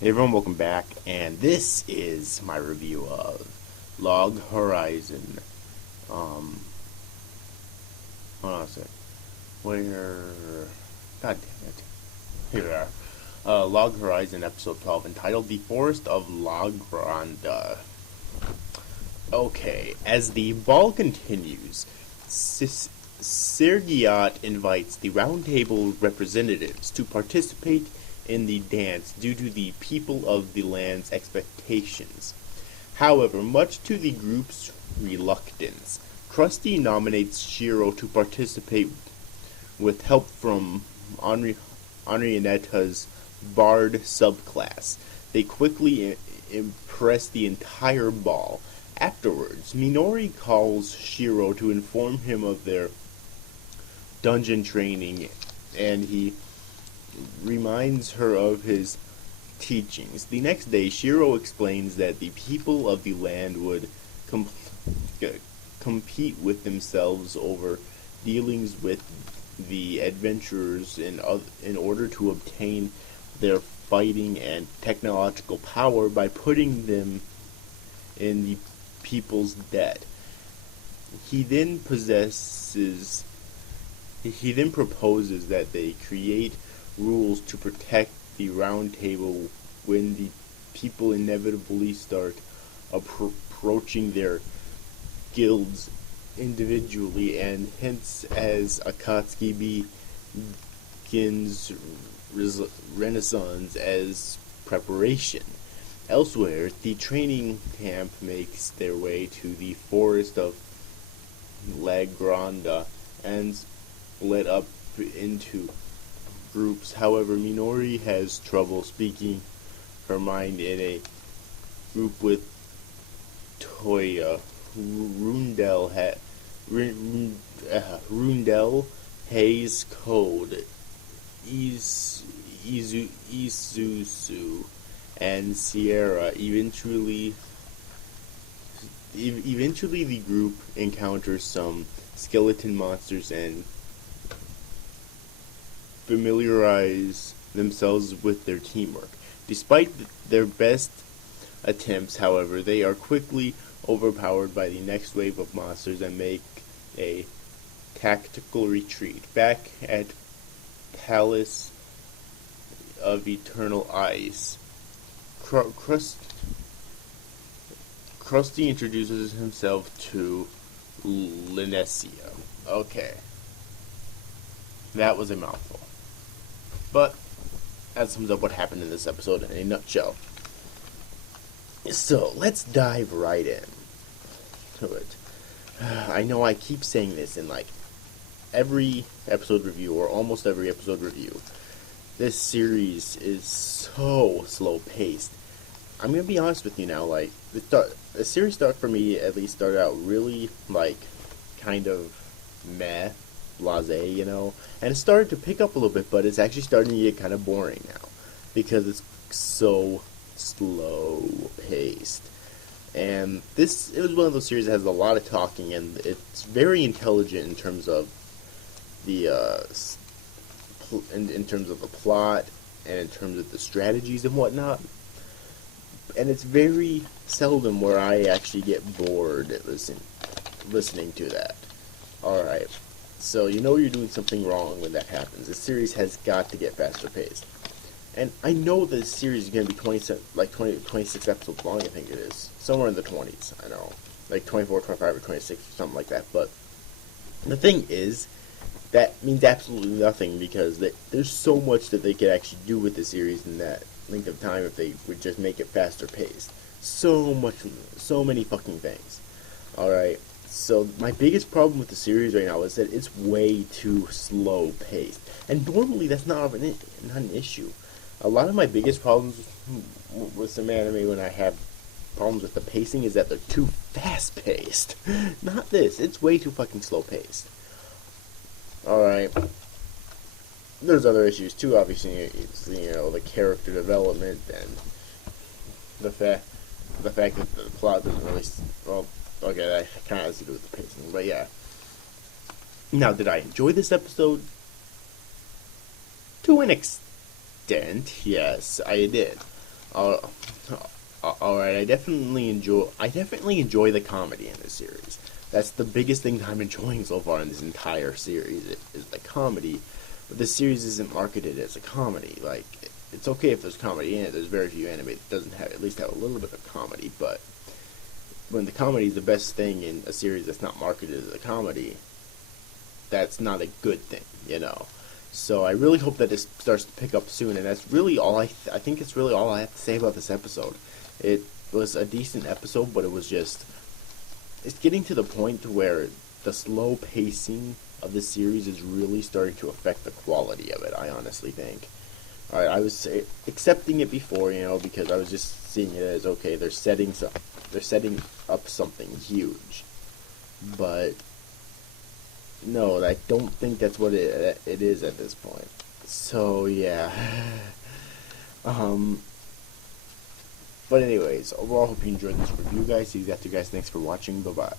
Hey everyone, welcome back, and this is my review of Log Horizon. Hold on a sec. Where? God damn it. Here we are. Log Horizon episode 12, entitled The Forest of Lagranda. Okay, as the ball continues, Sergiat invites the Roundtable representatives to participate in the dance due to the people of the land's expectations. However, much to the group's reluctance, Krusty nominates Shiro to participate with help from Henrietta's Bard subclass. They quickly impress the entire ball. Afterwards, Minori calls Shiro to inform him of their dungeon training, and he reminds her of his teachings. The next day, Shiro explains that the people of the land would compete with themselves over dealings with the adventurers in order to obtain their fighting and technological power by putting them in the people's debt. He then proposes that they create rules to protect the Round Table when the people inevitably start approaching their guilds individually, and hence as Akatsuki begins Renaissance as preparation. Elsewhere, the training camp makes their way to the forest of Lagranda and split up into groups. However, Minori has trouble speaking her mind in a group with Toya. Rundell, Hayes Code, Isuzu, and Sierra. Eventually the group encounters some skeleton monsters and familiarize themselves with their teamwork. Despite their best attempts, however, they are quickly overpowered by the next wave of monsters and make a tactical retreat. Back at Palace of Eternal Ice, Krusty introduces himself to Linesia. Okay. That was a mouthful. But that sums up what happened in this episode in a nutshell. So, let's dive right in to it. I know I keep saying this in like every episode review, or almost every episode review. This series is so slow paced. I'm gonna be honest with you now, like, the series for me at least started out really, like, kind of meh, blasé, you know, and it started to pick up a little bit, but it's actually starting to get kind of boring now, because it's so slow paced. And it was one of those series that has a lot of talking, and it's very intelligent in terms of the in terms of the plot and in terms of the strategies and whatnot. And it's very seldom where I actually get bored listening to that. Alright, so you know you're doing something wrong when that happens. This series has got to get faster paced. And I know this series is going to be 26 episodes long, I think it is. Somewhere in the 20s, I know. Like 24, 25, or 26, or something like that. But the thing is, that means absolutely nothing, because there's so much that they could actually do with the series in that length of time if they would just make it faster paced. So many fucking things. Alright, so my biggest problem with the series right now is that it's way too slow paced. And normally that's not an issue. A lot of my biggest problems with some anime when I have problems with the pacing is that they're too fast paced. Not this. It's way too fucking slow paced. Alright. There's other issues too, obviously. It's, you know, the character development and the fact that the plot doesn't really... Well, okay, that kind of has to do with the pacing, but yeah. Now, did I enjoy this episode? To an extent, yes, I did. Uh, all right, I definitely enjoy the comedy in this series. That's the biggest thing that I'm enjoying so far in this entire series is the comedy. But this series isn't marketed as a comedy. Like, it's okay if there's comedy in it. There's very few anime that doesn't have at least have a little bit of comedy. But when the comedy is the best thing in a series that's not marketed as a comedy, that's not a good thing, you know. So I really hope that this starts to pick up soon, and that's really all I think it's really all I have to say about this episode. It was a decent episode, but it's getting to the point where the slow pacing of the series is really starting to affect the quality of it. I honestly think. Alright, I was accepting it before, you know, because I was just seeing it as okay. They're setting up something huge, but no, I don't think that's what it is at this point. So yeah. um. But anyways, overall, hope you enjoyed this review, guys. See you guys next for watching. Bye bye.